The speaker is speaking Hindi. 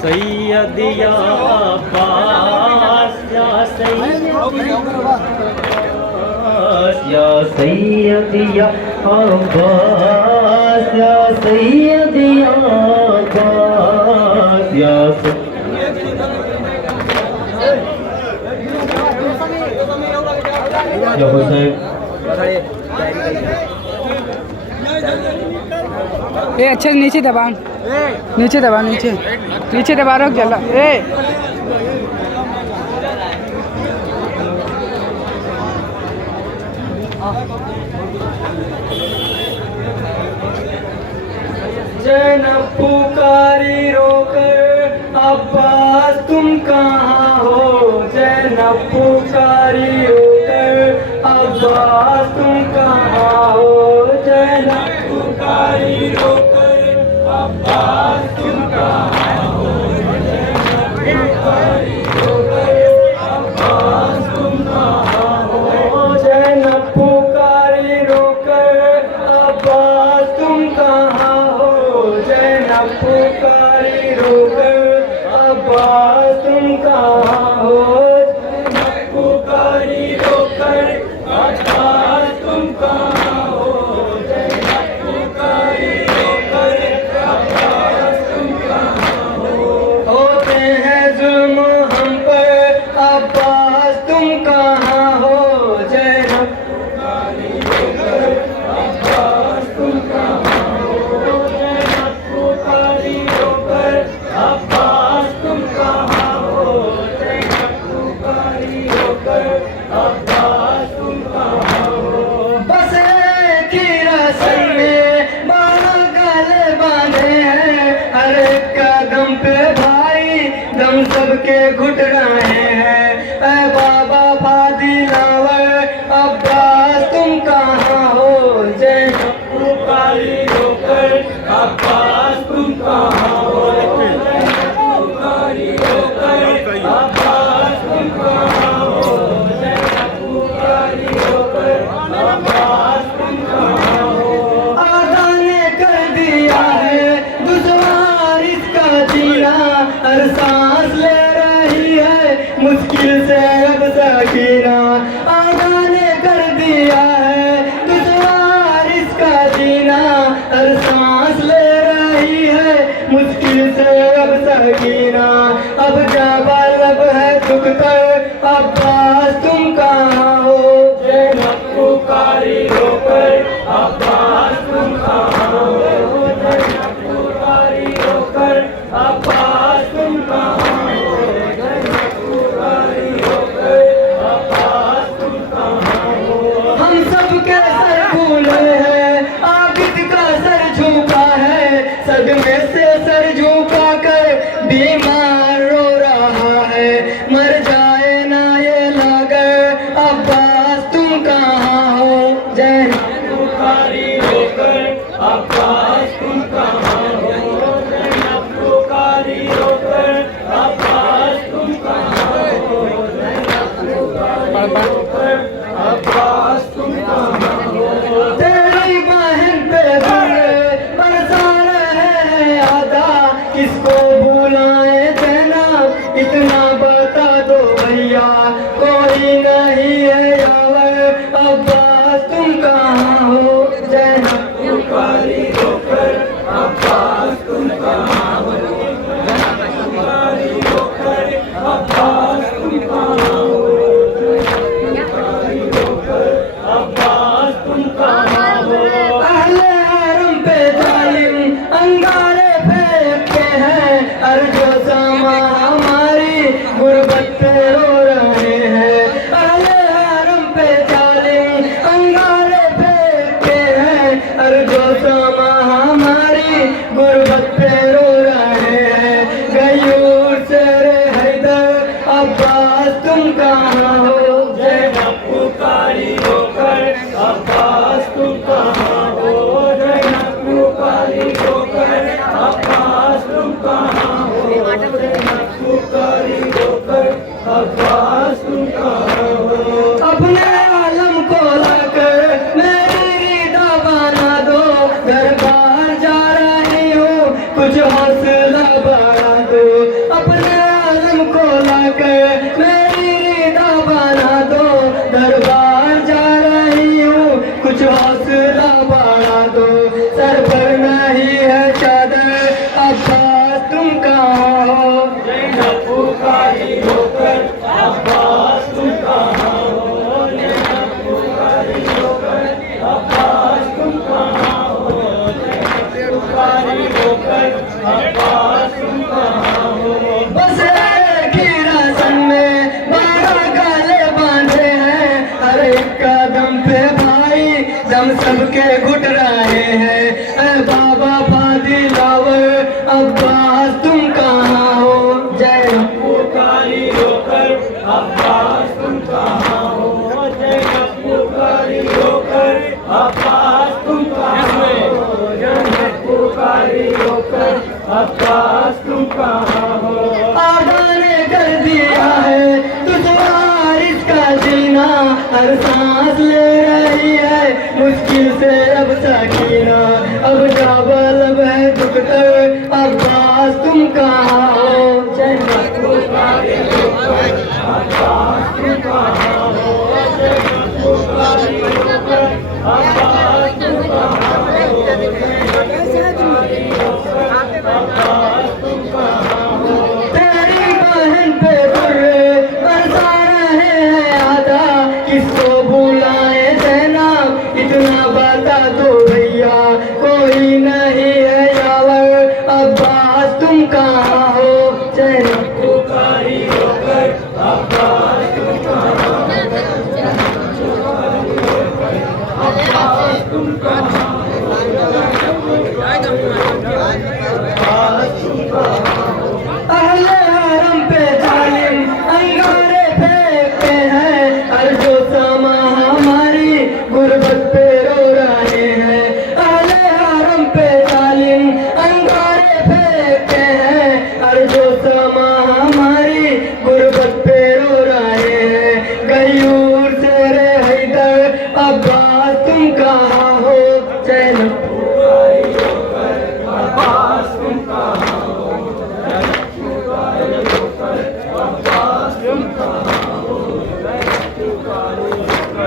सैयद या अब्बास या सैयद या सैयद या अब्बास या सैयद या अब्बास या ए अच्छा नीचे दबा, नीचे दबा, नीचे नीचे दबा रख जला ए जैनब पुकारी रोकर अब्बास तुम कहाँ हो, जैनब पुकारी रोकर अब्बास तुम कहाँ हो, जैनब पुकारी रोकर अब्बास तुम कहाँ हो, जैनब पुकारी रोकर अब्बास तुम कहाँ हो, जैनब पुकारी रोकर अब्बास तुम कहाँ हो, जैनब पुकारी रोकर अब्बास तुम कहाँ हो, जैनब पुकारी रोकर अब्बास तुम कहाँ हो, जैनब पुकारी रोकर अब्बास तुम कहाँ हो। होते हैं जुल्म हम पर अब्बास तुम कहाँ हो, जैनब पुकारी रोकर अब्बास तुम कहाँ हो, जैनब पुकारी रोकर अब्बास तुम कहाँ हो, जैनब पुकारी रोकर अब्बास तुम कहाँ हो। बस एक ही रस्म में 12 गले बांधे हैं, हर एक का दम पे भाई दम सबके घुट रहे हैं। ऐ बाबा फादिलावर अब्बास तुम कहाँ हो, जैनब पुकारी रोकर अब्बास तुम कहाँ हो, जैनब पुकारी रोकर अब्बास तुम कहाँ हो, जैनब पुकारी रोकर अब्बास तुम कहाँ हो। आदा ने कर दिया है दुश्वार इसका जीना, हर सांस ले रही है मुश्किल से अब सकीना। आदा ने कर दिया है दुश्वार इसका जीना, हर सांस ले रही है मुश्किल से अब सकीना। अब जाबा लब है दुख कर अब्बास तुम कहाँ हो, जैनब पुकारी रोकर अब्बास तुम कहाँ हो, जैनब पुकारी रोकर अब्बास तुम कहाँ हो, जैनब पुकारी रोकर अब्बास तुम कहाँ हो। हम सबके सर फूले हैं, आबिद का सर झुका है, सदमे से सर झुका कर बीमार रो रहा है। मर जाए ना ये लागर अब्बास तुम कहाँ हो, जैनब पुकारी रोकर अब्बास तुम कहाँ हो, जैनब पुकारी रोकर अब्बास तुम कहाँ हो, जैनब पुकारी रोकर अब्बास तुम कहाँ हो। तेरी बहन पे बरसा रहे हैं आदा, किसको भुलाए जैनब इतना बता दो भैया, कोई नहीं है यावर अब्बास तुम कहाँ हो, जैनब पुकारी रोकर अब्बास तुम कहाँ हो, जैनब पुकारी रोकर अब्बास तुम कहाँ हो, जैनब पुकारी रोकर अब्बास तुम कहाँ हो। अहले हरम पे जालिम अंगारे फेंकते हैं, अर्जो सामा हमारी गुर्बत पे रो रहे हैं। अहले हरम पे जालिम अंगारे फेंकते हैं, अर्जो सामा हमारी गुर्बत पे रो रहे हैं। गयूर शेरे हैदर अब्बास तुम कहाँ हो, जैनब पुकारी रोकर अब्बास तुम कहाँ हो, जैनब पुकारी रोकर अब्बास तुम कहाँ हो। आबा ने कर दिया है दुश्वार इसका जीना, हर सांस ले रही है मुश्किल से अब सकीना, अब जाबा लब है दुख कर, अब्बास तुम कहाँ हो। जन्नत पुकारे रोकर, अब्बास तुम कहाँ हो। जन्नत पुकारे रोकर, अब्बास तुम कहाँ हो। तेरी बहन पे बुर्रे बरसा रहे हैं आधा, किसको बुलाए जैनब इतना बता दो भैया, कोई नहीं है यावर, अब्बास तुम कहाँ हो। जैनब पुकारी होकर, अब्बास तुम कहाँ हो। अब्बास तुम कहाँ हो। अहले हरम पे जालिम अंगारे फेंकते हैं, हर जो समा हमारी गुर्बत पे रो रहे हैं। अहले हरम पे जालिम अंगारे फेंकते हैं, हर जो समा हमारी